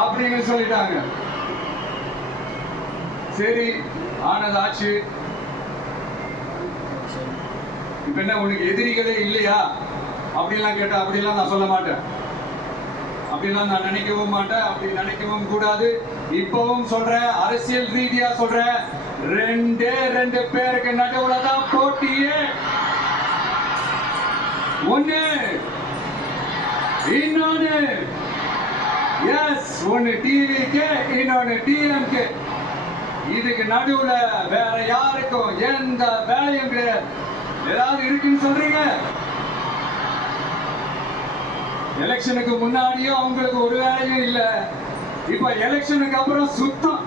அப்படின்னு சொல்லிட்டாங்க. சரி, ஆனது ஆச்சு. இப்ப என்ன உனக்கு எதிரிகளே இல்லையா அப்படிலாம் கேட்டா அப்படிலாம் நான் சொல்ல மாட்டேன். அப்படிலாம் நான் நினைக்கவும் மாட்டேன். அப்படி நினைக்கவும் கூடாது. இப்பவும் சொல்றேன், அரசியல் ரீதியா சொல்றேன், ரெண்டு பேருக்கு நடுவுல தான் போட்டியே. ஒண்ணு இன்னொன்னு, எஸ், ஒண்ணு டிவிகே, இன்னொன்னு டிஎம்கே. இதுக்கு நடுவுல வேற யாருக்கும் எந்த வேலையும் கிடையாது. ஏதாவது இருக்குன்னு சொல்றீங்க? எலெக்ஷனுக்கு முன்னாடியும் அவங்களுக்கு ஒரு வேலையும் இல்ல. இப்ப எலெக்ஷனுக்கு அப்புறம் சுத்தம்.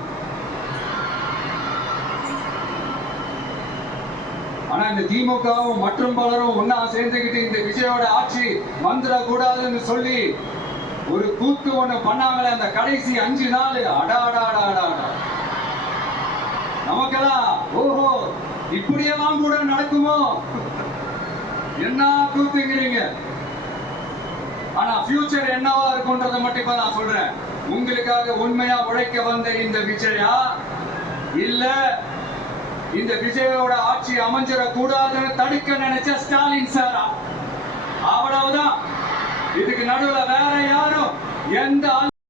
ஆனா இந்த திமுகவும் மற்றும் பலரும் ஒன்னா சேர்ந்துகிட்டு இந்த விஜயோட ஆட்சி வந்துடக்கூடாதுன்னு சொல்லி ஒரு கூத்து ஒண்ணு பண்ணாங்களே அந்த கடைசி 5 நாள். அடாடாடாடா, நமக்கெல்லாம் ஓஹோ இப்படியெல்லாம் கூட நடக்குமோ என்ன கூத்துங்கிறீங்க. ஆனா ஃபியூச்சர் என்னவா இருக்கும்ன்றத மட்டும் இப்ப நான் சொல்றேன். உங்களுக்காக உண்மையா உழைக்க வந்த இந்த விஜயா இல்ல இந்த விஜயோட ஆட்சி அமைஞ்சிட கூடாதுன்னு தடுக்க நினைச்ச ஸ்டாலின் சாரா? அவ்வளவுதான். இதுக்கு நடுவுல வேற யாரும் எந்த